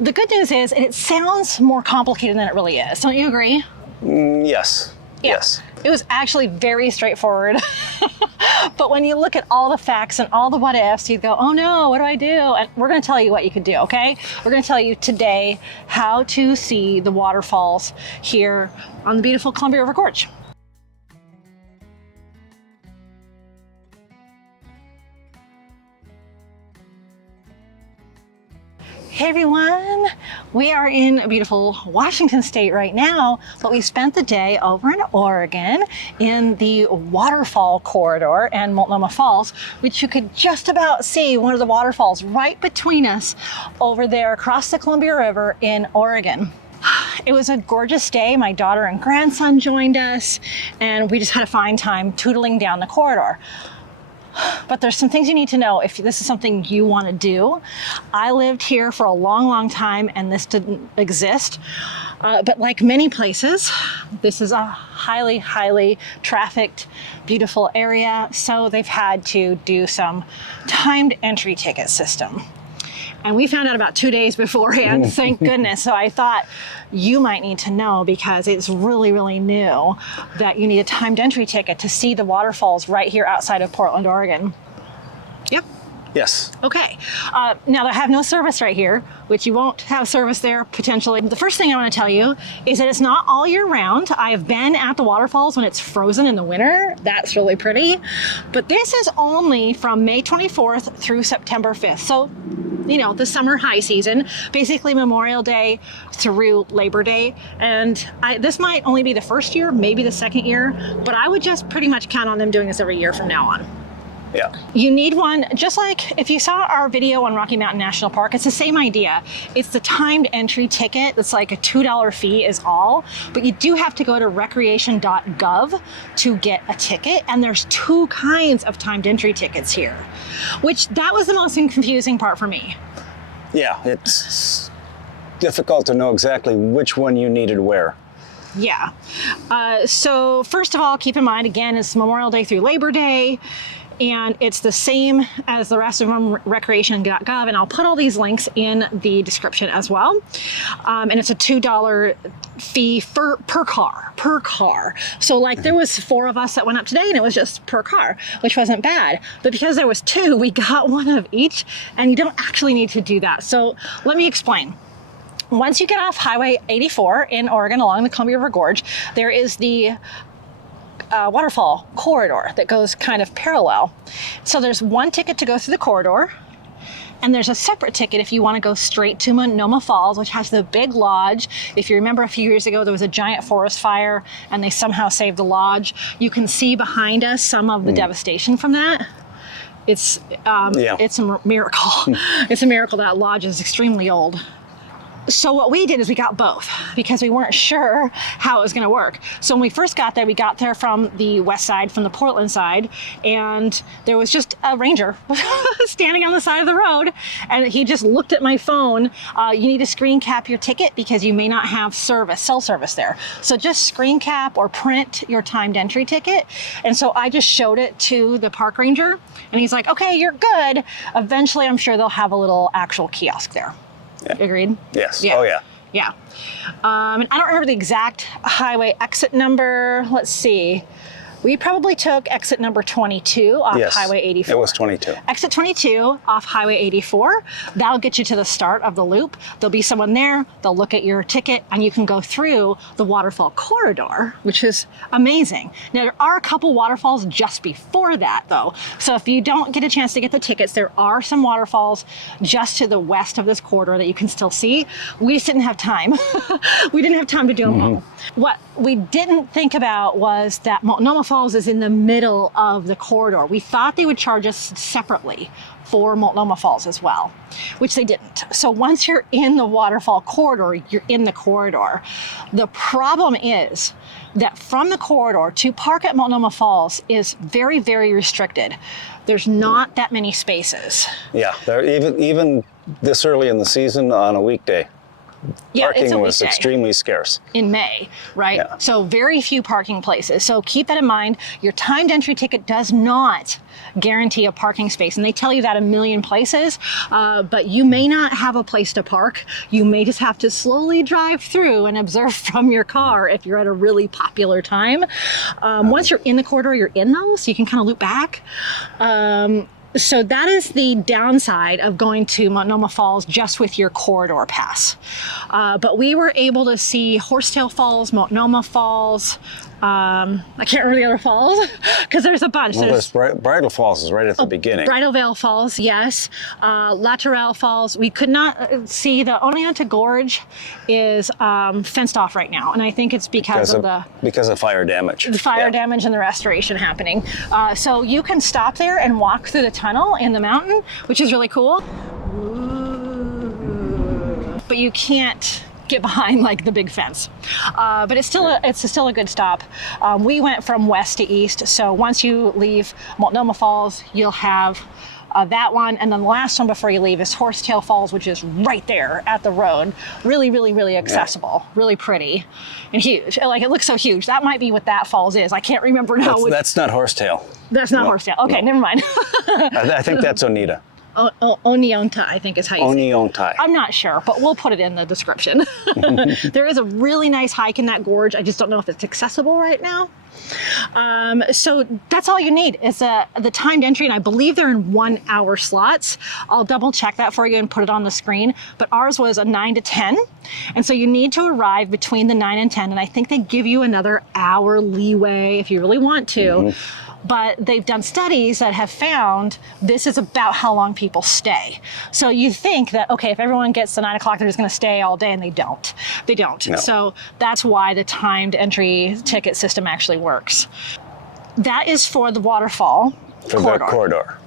The good news is it sounds more complicated than it really is. Don't you agree? Yes. Yeah. Yes. It was actually very straightforward. But when you look at all the facts and all the what ifs, you go, oh no, what do I do? And we're going to tell you what you could do, okay? We're going to tell you today how to see the waterfalls here on the beautiful Columbia River Gorge. Hey everyone, we are in beautiful Washington State right now, but we spent the day over in Oregon in the Waterfall Corridor and Multnomah Falls, which you could just about see one of the waterfalls right between us over there across the Columbia River in Oregon. It was a gorgeous day. My daughter and grandson joined us, and we just had a fine time tootling down the corridor. But there's some things you need to know if this is something you want to do. I lived here for a long, long time and this didn't exist. But like many places, this is a highly, highly trafficked, beautiful area. So they've had to do some timed entry ticket system. And we found out about 2 days beforehand, thank goodness. So I thought you might need to know because it's really, really new that you need a timed entry ticket to see the waterfalls right here outside of Portland, Oregon. Yep. Yes. Okay. Now they have no service right here, which you won't have service there potentially. The first thing I want to tell you is that it's not all year round. I have been at the waterfalls when it's frozen in the winter. That's really pretty. But this is only from May 24th through September 5th. So, you know, the summer high season, basically Memorial Day through Labor Day. And this might only be the first year, maybe the second year, but I would just pretty much count on them doing this every year from now on. Yeah. You need one, just like if you saw our video on Rocky Mountain National Park, it's the same idea. It's the timed entry ticket. It's like a $2 fee is all, but you do have to go to recreation.gov to get a ticket. And there's two kinds of timed entry tickets here, which that was the most confusing part for me. Yeah, it's difficult to know exactly which one you needed where. Yeah. So first of all, keep in mind, again, it's Memorial Day through Labor Day. And it's the same as the rest of them, recreation.gov, and I'll put all these links in the description as well. And it's a $2 fee per car. So like there was 4 of us that went up today and it was just per car, which wasn't bad. But because there was 2, we got one of each, and you don't actually need to do that. So let me explain. Once you get off Highway 84 in Oregon along the Columbia River Gorge, there is the Waterfall Corridor that goes kind of parallel. So there's one ticket to go through the corridor, and there's a separate ticket if you want to go straight to Multnomah Falls, which has the big lodge. If you remember a few years ago, there was a giant forest fire and they somehow saved the lodge. You can see behind us some of the devastation from that. It's a miracle. It's a miracle. That lodge is extremely old. So what we did is we got both because we weren't sure how it was going to work. So when we first got there, we got there from the west side, from the Portland side, and there was just a ranger standing on the side of the road, and he just looked at my phone. You need to screen cap your ticket because you may not have cell service there. So just screen cap or print your timed entry ticket. And so I just showed it to the park ranger, and he's like, okay, you're good. Eventually, I'm sure they'll have a little actual kiosk there. Yeah. Agreed? Yes. Yeah. Oh, yeah. Yeah. And I don't remember the exact highway exit number. Let's see. We probably took exit number 22 off Highway 84. It was 22. Exit 22 off Highway 84. That'll get you to the start of the loop. There'll be someone there. They'll look at your ticket and you can go through the Waterfall Corridor, which is amazing. Now, there are a couple waterfalls just before that, though. So if you don't get a chance to get the tickets, there are some waterfalls just to the west of this corridor that you can still see. We just didn't have time. We didn't have time to do them all. What we didn't think about was that Multnomah Falls is in the middle of the corridor. We thought they would charge us separately for Multnomah Falls as well, which they didn't. So once you're in the Waterfall Corridor, you're in the corridor. The problem is that from the corridor to park at Multnomah Falls is very, very restricted. There's not that many spaces. Yeah, even this early in the season on a weekday. Yeah, it's parking a was weekday. extremely scarce. In May, right? Yeah. So very few parking places. So keep that in mind. Your timed entry ticket does not guarantee a parking space. And they tell you that a million places, but you may not have a place to park. You may just have to slowly drive through and observe from your car if you're at a really popular time. Once you're in the corridor, you're in though, so you can kind of loop back. So that is the downside of going to Multnomah Falls just with your corridor pass. But we were able to see Horsetail Falls, Multnomah Falls. I can't remember the other falls because there's a bunch. Well, Bridal Falls is right at the beginning. Bridal Veil Falls, yes. Lateral Falls. We could not see the Oneonta Gorge is fenced off right now, and I think it's because of fire damage. The fire damage and the restoration happening. So you can stop there and walk through the tunnel in the mountain, which is really cool. But you can't get behind like the big fence. But it's still a good stop. We went from west to east, so once you leave Multnomah Falls, you'll have that one, and then the last one before you leave is Horsetail Falls, which is right there at the road. Really, really, really accessible, really pretty, and huge. Like, it looks so huge. That might be what that falls is. I can't remember now. That's not Horsetail. That's not Horsetail. Okay, never mind. I think that's Oneida. Oneonta, I think is how you say it. Oneonta. I'm not sure, but we'll put it in the description. There is a really nice hike in that gorge. I just don't know if it's accessible right now. So that's all you need is the timed entry, and I believe they're in 1 hour slots. I'll double check that for you and put it on the screen, but ours was a 9 to 10, and so you need to arrive between the 9 and 10, and I think they give you another hour leeway if you really want to. But they've done studies that have found this is about how long people stay. So you think that, okay, if everyone gets to 9 o'clock, they're just gonna stay all day, and they don't. They don't. No. So that's why the timed entry ticket system actually works. That is for the Waterfall Corridor.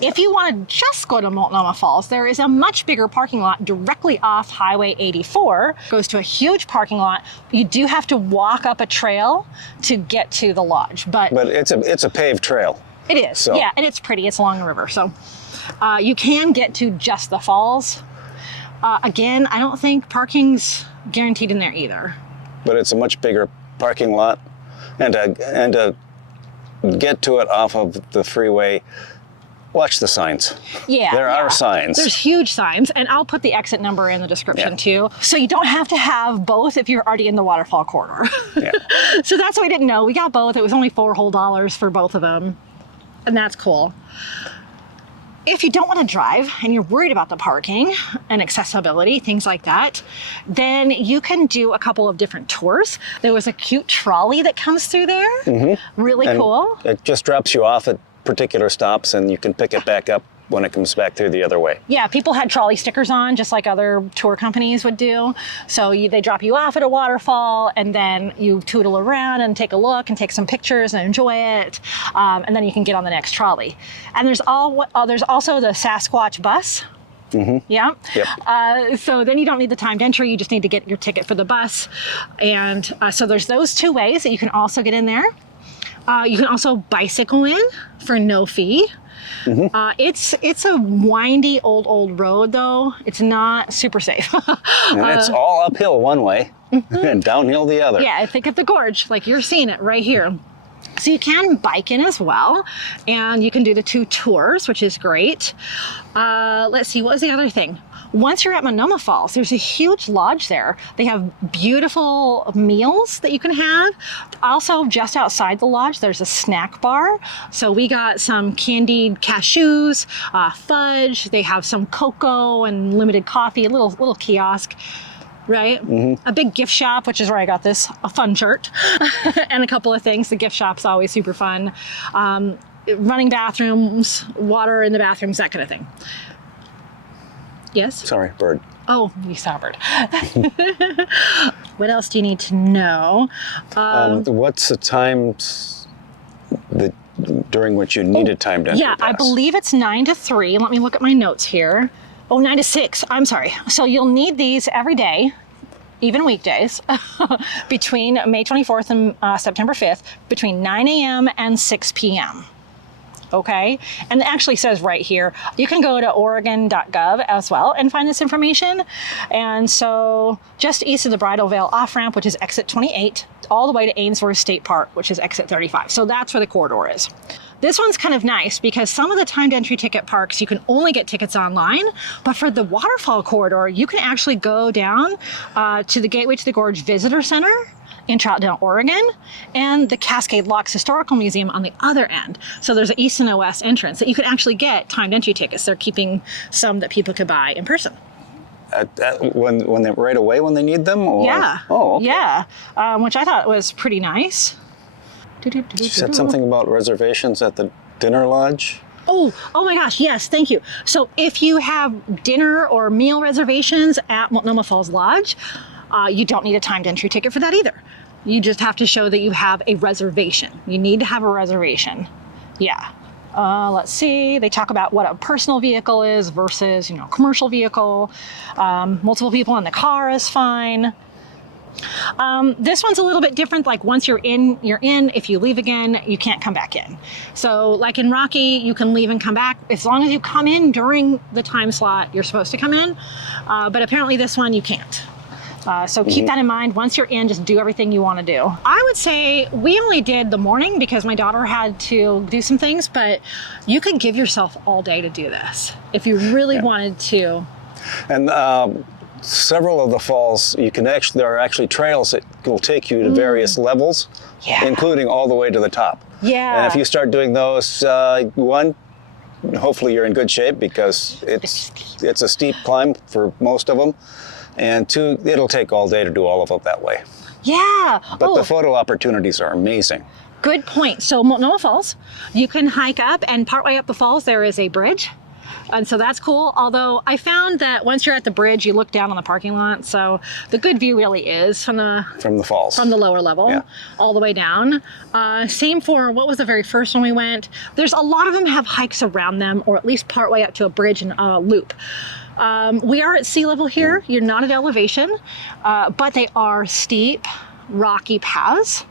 If you want to just go to Multnomah Falls, there is a much bigger parking lot directly off Highway 84. It goes to a huge parking lot. You do have to walk up a trail to get to the lodge, but it's a paved trail. it is. So. Yeah, and it's pretty. It's along the river, so you can get to just the falls. Again, I don't think parking's guaranteed in there either. But it's a much bigger parking lot, and to get to it off of the freeway. Watch the signs. Yeah. There are signs. There's huge signs, and I'll put the exit number in the description too. So you don't have to have both if you're already in the Waterfall Corridor. Yeah. So that's what we didn't know. We got both. It was only $4 whole for both of them, and that's cool. If you don't want to drive and you're worried about the parking and accessibility, things like that, then you can do a couple of different tours. There was a cute trolley that comes through there. Really cool. It just drops you off at particular stops, and you can pick it back up when it comes back through the other way. Yeah, people had trolley stickers on, just like other tour companies would do. So they drop you off at a waterfall, and then you tootle around and take a look and take some pictures and enjoy it. And then you can get on the next trolley. And there's also the Sasquatch bus. Yeah. Yep. So then you don't need the timed entry. You just need to get your ticket for the bus. And so there's those two ways that you can also get in there. You can also bicycle in for no fee. It's a windy old road though. It's not super safe. And it's all uphill one way and downhill the other. Yeah, think of the gorge, like you're seeing it right here. So you can bike in as well, and you can do the 2 tours, which is great. Let's see, what was the other thing? Once you're at Multnomah Falls, there's a huge lodge there. They have beautiful meals that you can have. Also, just outside the lodge, there's a snack bar. So we got some candied cashews, fudge. They have some cocoa and limited coffee, a little kiosk. Right? A big gift shop, which is where I got this, a fun shirt, and a couple of things. The gift shop's always super fun. Running bathrooms, water in the bathrooms, that kind of thing. Yes? Sorry, bird. Oh, you saw a bird. What else do you need to know? What's the times during which you need a timed entry pass? I believe it's 9 to 3. Let me look at my notes here. Oh, 9 to 6. I'm sorry. So you'll need these every day, even weekdays, between May 24th and September 5th, between 9 a.m. and 6 p.m. Okay, and it actually says right here, you can go to Oregon.gov as well and find this information. And so just east of the Bridal Veil off-ramp, which is exit 28, all the way to Ainsworth State Park, which is exit 35. So that's where the corridor is. This one's kind of nice because some of the timed entry ticket parks, you can only get tickets online, but for the Waterfall Corridor, you can actually go down to the Gateway to the Gorge Visitor Center in Troutdale, Oregon, and the Cascade Locks Historical Museum on the other end. So there's an east and a west entrance that you can actually get timed entry tickets. They're keeping some that people could buy in person. When they right away when they need them? Or? Yeah. Oh, okay. Yeah, which I thought was pretty nice. You said something about reservations at the dinner lodge? Oh my gosh, yes, thank you. So if you have dinner or meal reservations at Multnomah Falls Lodge, you don't need a timed entry ticket for that either. You just have to show that you have a reservation. You need to have a reservation. Yeah. Let's see, they talk about what a personal vehicle is versus, commercial vehicle. Multiple people in the car is fine. This one's a little bit different. Like once you're in, you're in. If you leave again, you can't come back in. So like in Rocky, you can leave and come back as long as you come in during the time slot you're supposed to come in. But apparently this one you can't. So keep that in mind. Once you're in, just do everything you want to do. I would say we only did the morning because my daughter had to do some things, but you could give yourself all day to do this if you really wanted to. And several of the falls, there are actually trails that will take you to various levels, including all the way to the top. Yeah. And if you start doing those, one, hopefully you're in good shape because it's a steep climb for most of them. And two, it'll take all day to do all of it that way. Yeah. But the photo opportunities are amazing. Good point. So Multnomah Falls, you can hike up, and partway up the falls there is a bridge. And so that's cool. Although I found that once you're at the bridge, you look down on the parking lot. So the good view really is from the falls, from the lower level, all the way down. Same for what was the very first one we went. There's a lot of them have hikes around them, or at least partway up to a bridge and a loop. We are at sea level here. You're not at elevation, but they are steep, rocky paths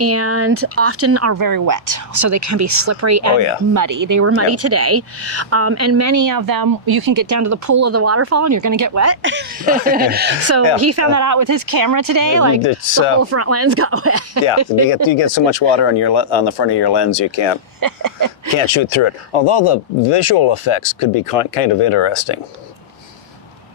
and often are very wet. So they can be slippery and muddy. They were muddy today. And many of them, you can get down to the pool of the waterfall and you're gonna get wet. So he found that out with his camera today, like the whole front lens got wet. You get so much water on the front of your lens, you can't shoot through it. Although the visual effects could be kind of interesting.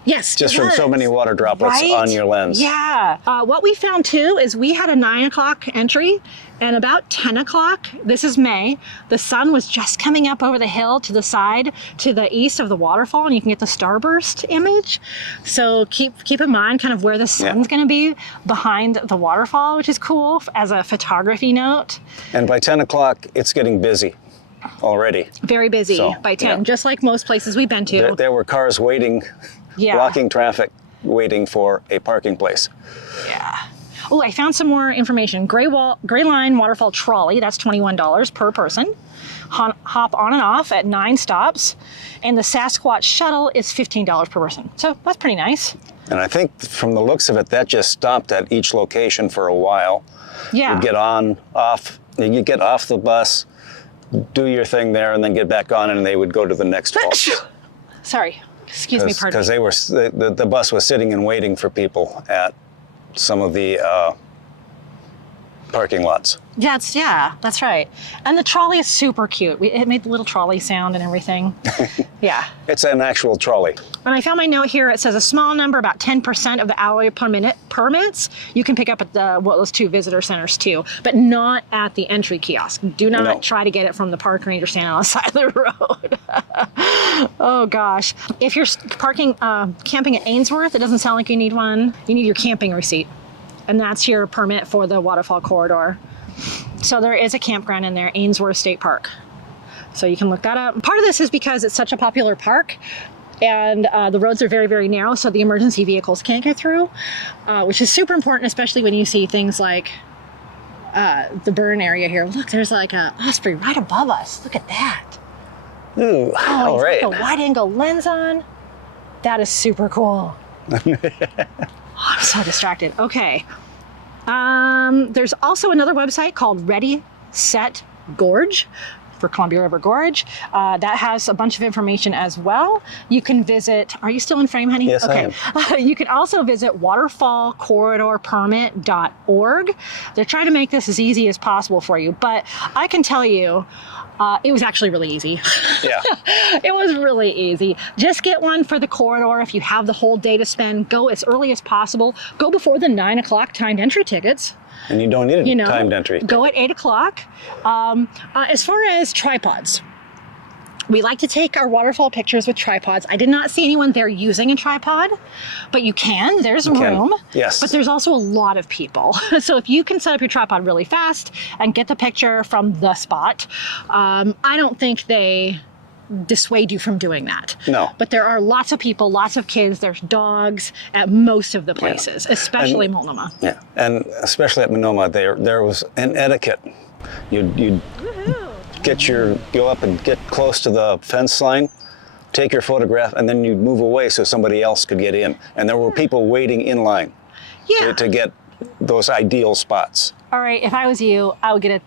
Yes, just from so many water droplets on your lens. Yeah. What we found too is we had a 9 o'clock entry, and about 10 o'clock, this is May, the sun was just coming up over the hill to the side, to the east of the waterfall, and you can get the starburst image. So keep in mind kind of where the sun's going to be behind the waterfall, which is cool as a photography note. And by 10 o'clock, it's getting busy already. Very busy by 10, just like most places we've been to. There were cars waiting. Blocking traffic, waiting for a parking place. Yeah. Oh, I found some more information. Gray Line Waterfall Trolley, that's $21 per person. Hop on and off at 9 stops. And the Sasquatch Shuttle is $15 per person. So that's pretty nice. And I think from the looks of it, that just stopped at each location for a while. Yeah. You'd get off the bus, do your thing there, and then get back on, and they would go to the next falls. Sorry. Excuse me, pardon. Because the bus was sitting and waiting for people at some of the parking lots. Yeah, that's right. And the trolley is super cute. It made the little trolley sound and everything. Yeah. It's an actual trolley. And I found my note here. It says a small number, about 10% of the hourly permits, you can pick up at those 2 visitor centers too, but not at the entry kiosk. Do not try to get it from the park ranger standing on the side of the road. Oh gosh. If you're camping at Ainsworth, it doesn't sound like you need one. You need your camping receipt. And that's your permit for the Waterfall Corridor. So there is a campground in there, Ainsworth State Park. So you can look that up. Part of this is because it's such a popular park and the roads are very, very narrow, so the emergency vehicles can't get through, which is super important, especially when you see things like the burn area here. Look, there's like a osprey right above us. Look at that. Ooh, all right. Got a wide angle lens on. That is super cool. I'm so distracted. Okay. There's also another website called Ready Set Gorge. for Columbia River Gorge. That has a bunch of information as well. You can visit, are you still in frame, honey? Yes, okay. I am. You can also visit waterfallcorridorpermit.org. They're trying to make this as easy as possible for you, but I can tell you, it was actually really easy. Yeah. It was really easy. Just get one for the corridor if you have the whole day to spend. Go as early as possible. Go before the 9 o'clock timed entry tickets. And you don't need a timed entry. Go at 8 o'clock. As far as tripods, we like to take our waterfall pictures with tripods. I did not see anyone there using a tripod, but you can. There's room. Yes. But there's also a lot of people. So if you can set up your tripod really fast and get the picture from the spot, I don't think they dissuade you from doing that. No. But there are lots of people, lots of kids, there's dogs at most of the places, especially Multnomah. Yeah, and especially at Multnomah, there was an etiquette. You'd go up and get close to the fence line, take your photograph, and then you'd move away so somebody else could get in. And there were people waiting in line to get those ideal spots. All right, if I was you, I would get a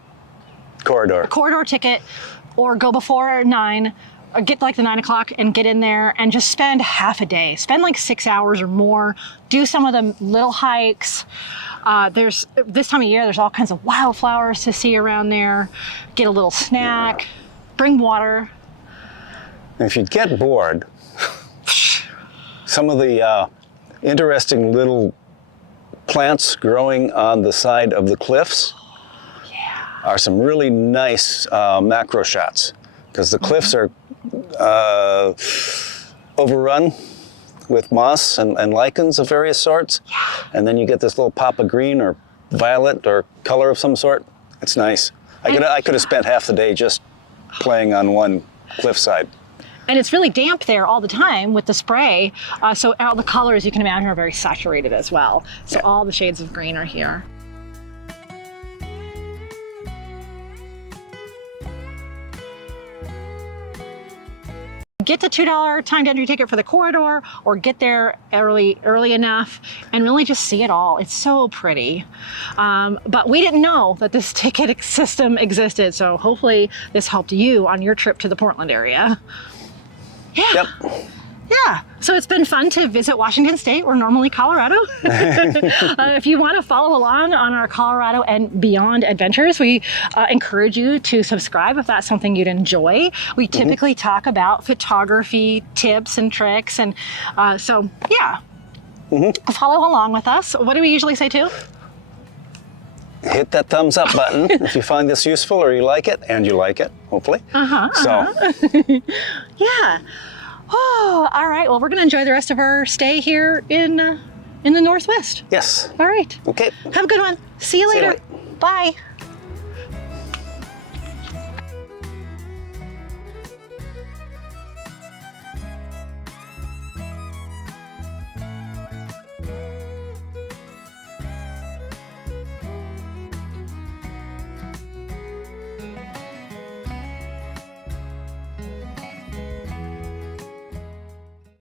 corridor ticket, or go before 9, or get like the 9 o'clock and get in there and just spend half a day. Spend like 6 hours or more. Do some of the little hikes. There's this time of year, there's all kinds of wildflowers to see around there. Get a little snack. Bring water. And if you get bored, some of the interesting little plants growing on the side of the cliffs are some really nice macro shots, because the cliffs are overrun with moss and lichens of various sorts. And then you get this little pop of green or violet or color of some sort. It's nice. I could have spent half the day just playing on one cliffside. And it's really damp there all the time with the spray. So all the colors, you can imagine, are very saturated as well. So all the shades of green are here. Get the $2 timed entry ticket for the corridor, or get there early enough and really just see it all. It's so pretty. But we didn't know that this ticket system existed, so hopefully this helped you on your trip to the Portland area. Yeah. Yep. Yeah, so it's been fun to visit Washington State, or normally Colorado. If you want to follow along on our Colorado and beyond adventures, we encourage you to subscribe if that's something you'd enjoy. We typically talk about photography tips and tricks, and so yeah, follow along with us. What do we usually say too? Hit that thumbs up button if you find this useful or you like it, and you like it, hopefully. Yeah. Oh, all right. Well, we're going to enjoy the rest of our stay here in the Northwest. Yes. All right. Okay. Have a good one. See you later. Bye.